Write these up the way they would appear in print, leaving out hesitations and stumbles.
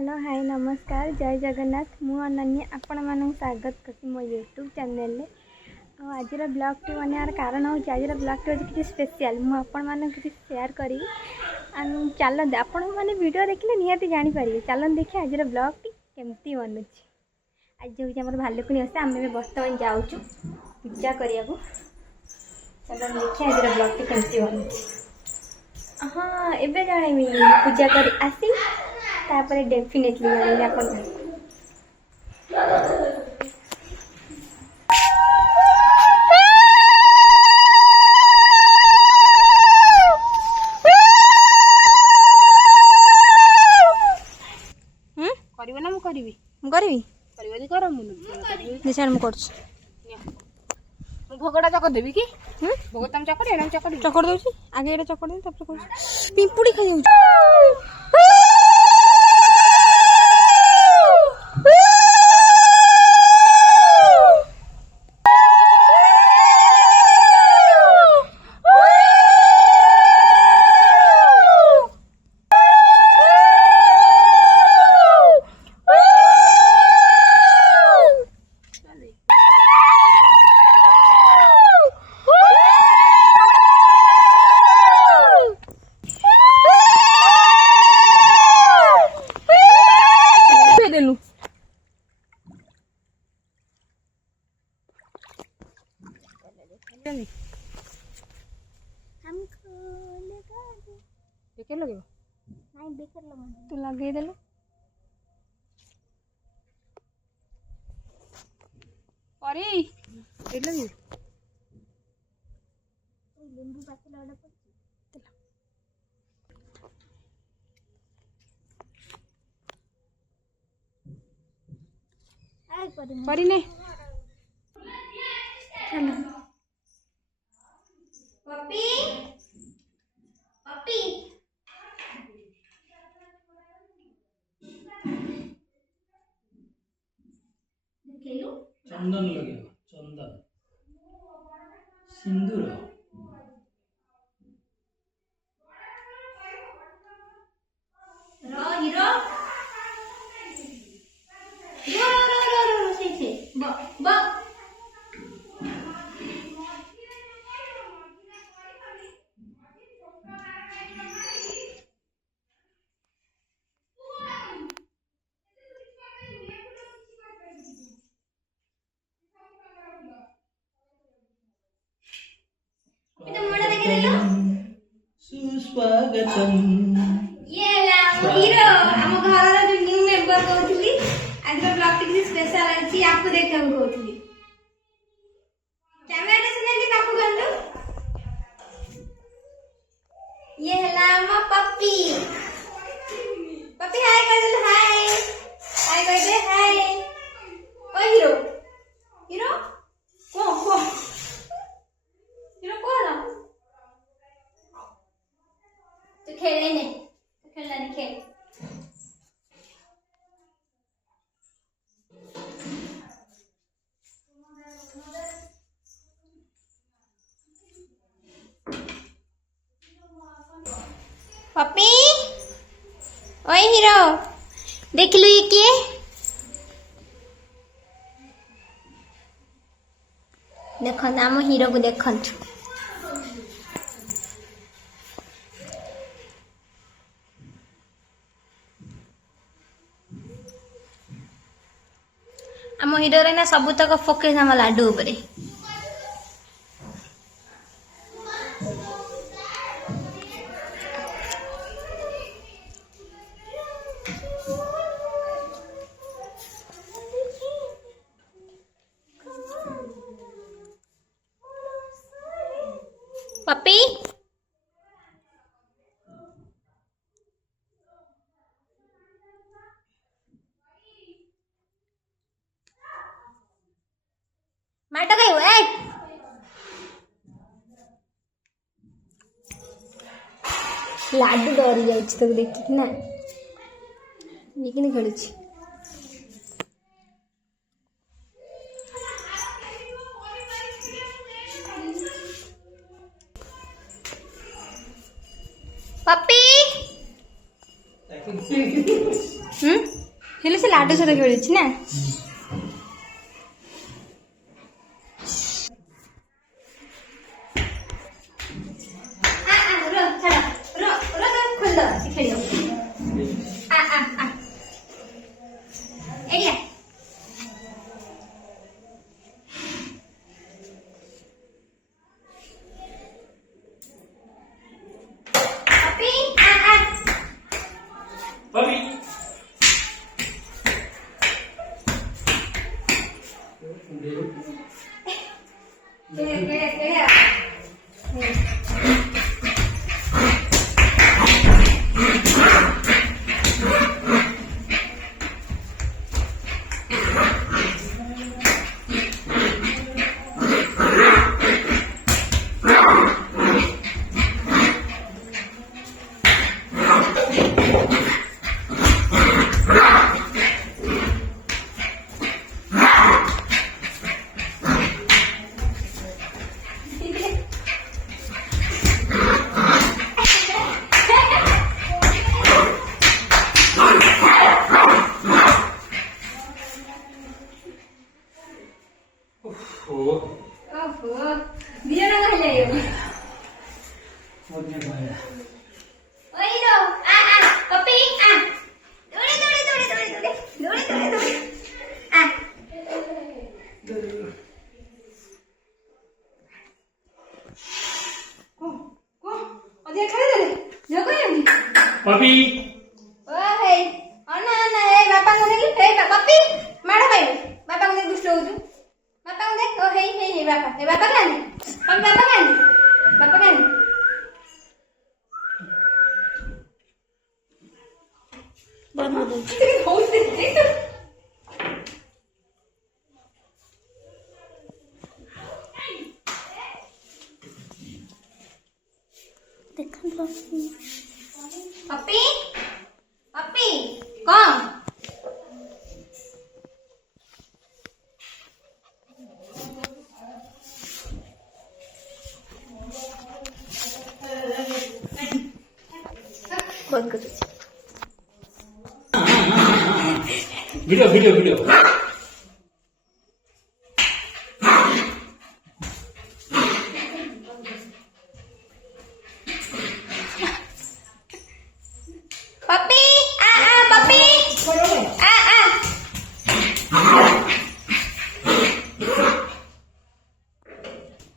Hello hi नमस्कार जय जगन्नाथ मु अनन्या आपण मानक स्वागत करती मो यूट्यूब चैनल आज ब्लॉग बनार कारण हूँ आज ब्लॉग किसी स्पेशल मुझे किसी शेयर करी चलते आपण मैंने वीडियो देखिले निहाती जानीपारे चलते देखिए आज ब्लॉग केमती बनूँ आज हूँ आम भालुकुनी ओषा आम बर्तमान जाऊँ पूजा करने चलो देखिए आज ब्लॉग केमती बनूँ हाँ एबे जानी पूजा कर आसी तापर डेफिनेटली जाने आप भोगटा चकर देवी कि भोग तुम चकर चकर दे आगे ये चकर दे पिंपुड़ी खा जाऊ देखे लगे नहीं बेकर लगा तू लगे देलो अरे देख लगे नींबू पाते लड़ा पड़ परी ने चलो पप्पी पप्पी खेलो चंदन लगे चंदन सिंदूर रो हीरो रो से ब ब सुस्वागतम ये ला हीरो हम घर रा जो न्यू मेंबर कहउथली आज ब्लॉग किसी स्पेशल अछि आपको देखे हम कहउथली कैमरा से नहीं पापू गंदू ये ला हम पप्पी पप्पी हाय कर दे हाय हाय कर दे हाय ओ हीरो हीरो को हीरो को ना तो खेले ने खेलना नहीं खेल पप्पी ओए हीरो देख लो ये किए देख नाम हीरो को देखु आम हीरो रे ना सबुतक फोकस आम लाडू उपरे पप्पी माटा गई हुआ है लाडू डरी जाऊँ तो देखिए ना लेकिन खेलु पप्पी ହେଲେ ସେ ଲାଡୁ ସହିତ ଖେଳୁଛି ନା। Papi. Papi. पप्पी पप्पी कौन बहुत कुछ वीडियो पप्पी पप्पी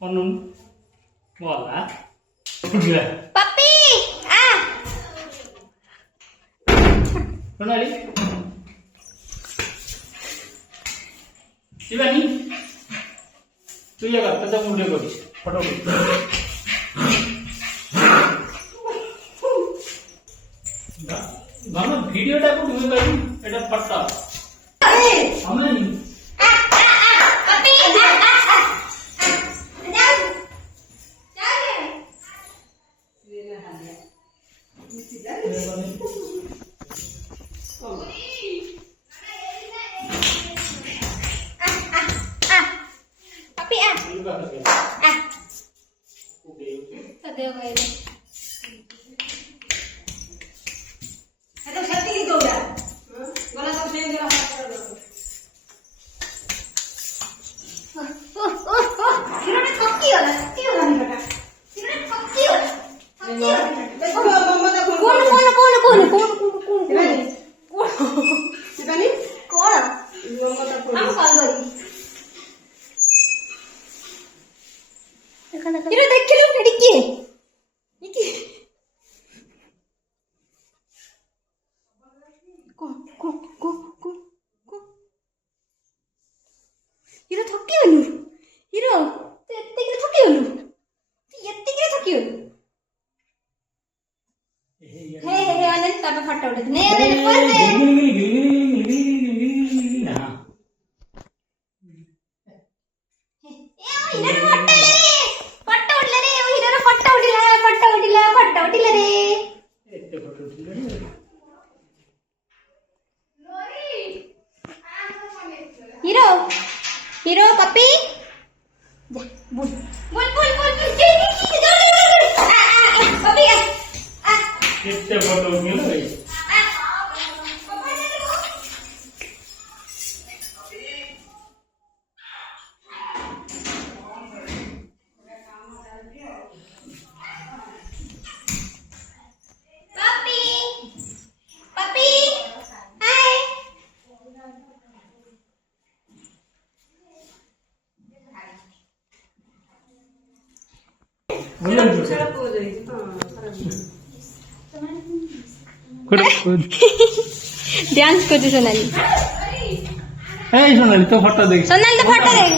Onum. Wala. Udah. पप्पी Kenali? Sibani. Tu ya kata kita mulai kau. Foto. Mama video টা aku dulu kali. Ada pata. Amla ni. Hiro ଥକିଗଲୁ ହିରୋ ତୁ ଏତିକିରେ ଥକିଗଲୁ ହେ ଅନେକ ତାପରେ ଫଟୋ ଉଠେଇ ନେ हिरो हिरो पप्पी बुल बुल बुल बुल पप्पी कितने फोटो मिल गए ଡ୍ୟାନ୍ସ କରୁଛି ସୋନାଲି। এই সোনালি তো ফটো দেখ ସୋନାଲି ତ ଫଟୋ ଦେଖ।